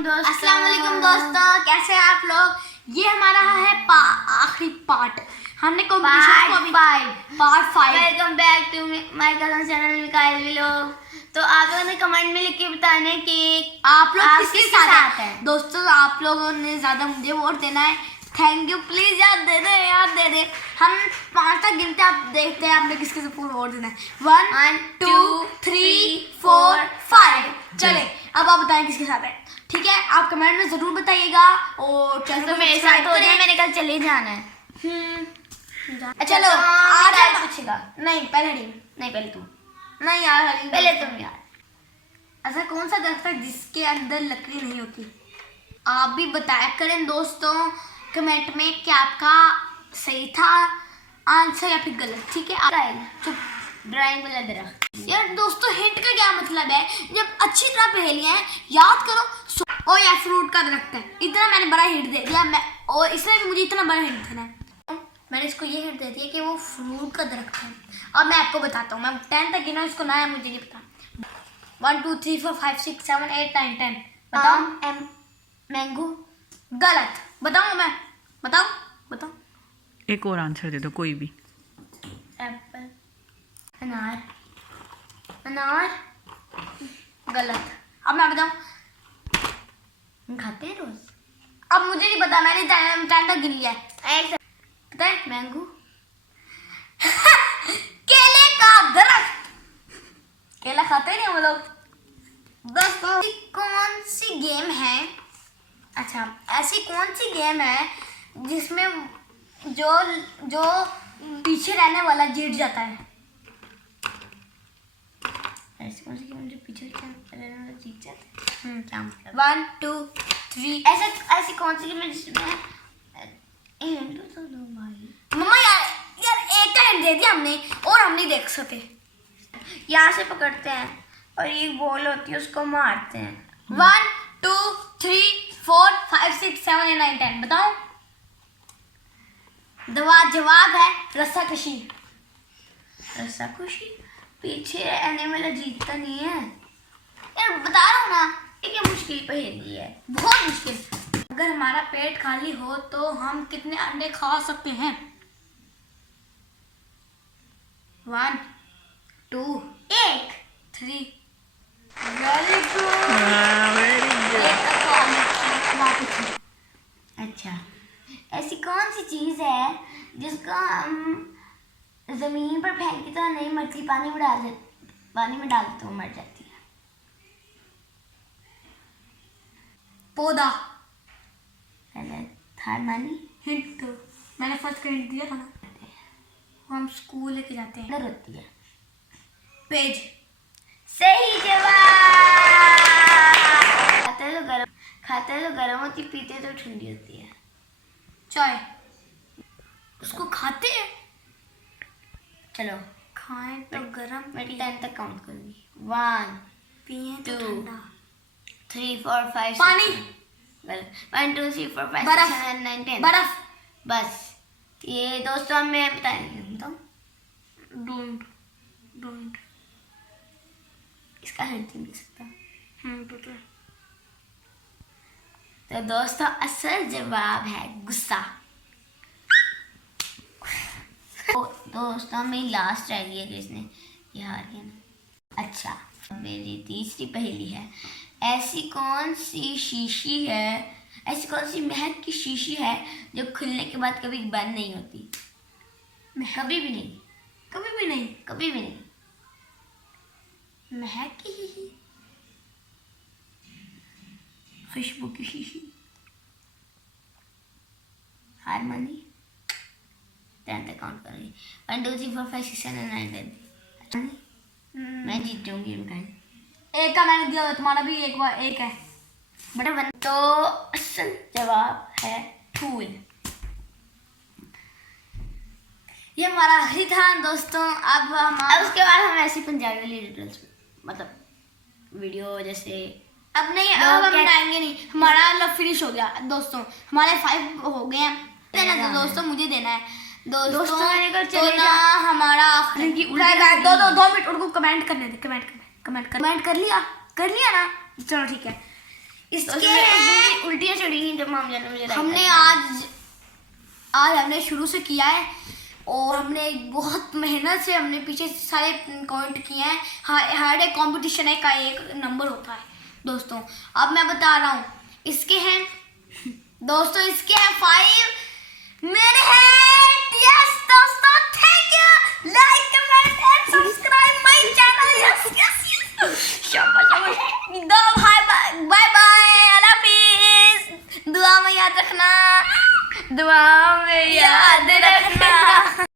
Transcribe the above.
दोस्तों। अस्सलाम वालेकुम दोस्तों, कैसे हैं आप लोग। ये हमारा है आखिरी पार्ट। हमने कंपटीशन को अभी part 5। Welcome back to my cousin channel Mikail vlog. तो आप लोगों ने कमेंट में लिख के बताने कि आप लोग किसके साथ हैं। हैं। दोस्तों आप लोगों ने ज़्यादा मुझे वोट देना है। थैंक यू, प्लीज़ याद दे दे। हम 5 तक गिनते, आप देखते हैं आपने किसके साथ वोट देना है। 1 2 3 4 5। चले अब आप बताएं किसके साथ है। ठीक है, आप कमेंट में ज़रूर बताइएगा और चैनल तो को मेरे सब्सक्राइब साथ हो जाए, करें। मैंने कल चले जाना है। चलो आज आज पूछेगा। नहीं, पहले हरीम। नहीं पहले तुम, नहीं यार हरीम, पहले तुम यार। ऐसा कौन सा दरख्त है जिसके अंदर लकड़ी नहीं होती। आप भी बताया करें दोस्तों कमेंट में कि आपका सही था आंसर या फिर गलत। ठीक है, आप चुप। ड्राइंग वाला दरख्त। यार दोस्तों हिंट का क्या मतलब है, जब अच्छी तरह पहेलियां हैं याद करो। ओ यार फ्रूट का दरख्त है, इतना मैंने बड़ा हिंट दे दिया मैं, और इसलिए भी मुझे इतना बड़ा हिंट देना है। मैंने इसको ये हिंट दे दिया कि वो फ्रूट का दरख्त है। अब मैं आपको बताता हूँ, मैं 10 तक गिना, इसको ना है मुझे नहीं पता। 1 2 3 4 5 6 7 8 9 10। बताओ। मैंगो। गलत। बताऊँ मैं, बताओ। एक और आंसर दे दो कोई भी। एप्पल। अनार। गलत। अब मैं बताऊँ, हम खाते हैं रोज। अब मुझे नहीं पता, मैंने 10 तक गिन लिया है। एक पता है मैंगो। केले का दरख्त। केला खाते नहीं हम लोग। दोस्तों कौन सी गेम है, अच्छा ऐसी कौन सी गेम है जिसमें जो पीछे रहने वाला जीत जाता है। ऐसी कौन सी गेम जो पीछे रहने वाला जीत जाता है? क्या मतलब? 1 2 3। ऐसी कौन सी गेम है जिसमें तो दो भाई। मम्मा यार एक का हिंट दे दिया हमने और हम नहीं देख सकते। यहाँ से पकड़ते हैं और ये बॉल होती है, उसको मारते हैं। 1 2 3 4 5 6 7 8 9 10। बताओ। जवाब है रस्साकशी। रस्सा खुशी। पीछे रहने वाला जीतता नहीं है यार बता रहा हूँ ना, ये मुश्किल पहेली है, बहुत मुश्किल। अगर हमारा पेट खाली हो तो हम कितने अंडे खा सकते हैं। 1 2 1 3। Very good. अच्छा ऐसी कौन सी चीज है जिसको हम जमीन पर फेंकते तो नहीं मरती, पानी में डालते तो मर जाती है। पौधा। पहले थार मानी। हिंट दो, मैंने फर्स्ट का हिंट दिया था ना। हम स्कूल लेके जाते हैं। नर होती है। पेज। सही जवाब। खाते तो गरम होती, पीते तो ठंडी होती है। चाय। उसको खाते हैं। चलो खाएं तो गरम, मैं 10 तक काउंट करूंगी। 1 पिए तो 2 ठंडा। 3 4 5 पानी। 1 2 3 4 5 बर्फ। 6 7 8 9 10। बर्फ। बस ये दोस्तों मैं बताएंगे तो डोंट। इसका हिंट नहीं मिल सकता। पता है। तो दोस्तों असल जवाब है गुस्सा। तो दोस्तों मेरी लास्ट रह गई है, इसने ये हार गया ना। अच्छा मेरी तीसरी पहेली है। ऐसी कौन सी महक की शीशी है जो खुलने के बाद कभी बंद नहीं होती। कभी भी नहीं। महक की शीशी। खुशबू की शीशी। हार मानी। 10 तक काउंट करूंगी। 1 2 3 4 5 6 7 8 9 10। मैं जीत जाऊंगी इनका। एक का मैंने दिया हुआ, तुम्हारा भी एक है। बड़ा तो असल जवाब है फूल। ये हमारा आखिरी था दोस्तों। अब अब उसके बाद हम ऐसी पंजाबी वाली डिटेल्स मतलब वीडियो जैसे अब नहीं, अब हम बनाएंगे नहीं। हमारा मतलब फिनिश हो गया दोस्तों, हमारे 5 हो गए हैं। देना है दोस्तों, मुझे देना है दोस्तों तो ना हमारा आखिरी। 2 मिनट उनको कमेंट करने दे। कमेंट कर लिया ना, चलो ठीक है। इसके उल्टियाँ चढ़ी जब माम जाने मुझे हमने आज हमने शुरू से किया है और हमने बहुत मेहनत से हमने पीछे सारे काउंट किए हैं। हर एक कंपटीशन है का एक नंबर होता है दोस्तों। अब मैं बता रहा हूँ, इसके हैं दोस्तों, इसके हैं 5, मेरे हैं। यस दोस्तों, thank you, like comment and subscribe my channel. Yes yes शाबाश। दो भाई, बाय बाय, अल्लाह हाफिज। दुआ में याद रखना, दुआ में याद रखना।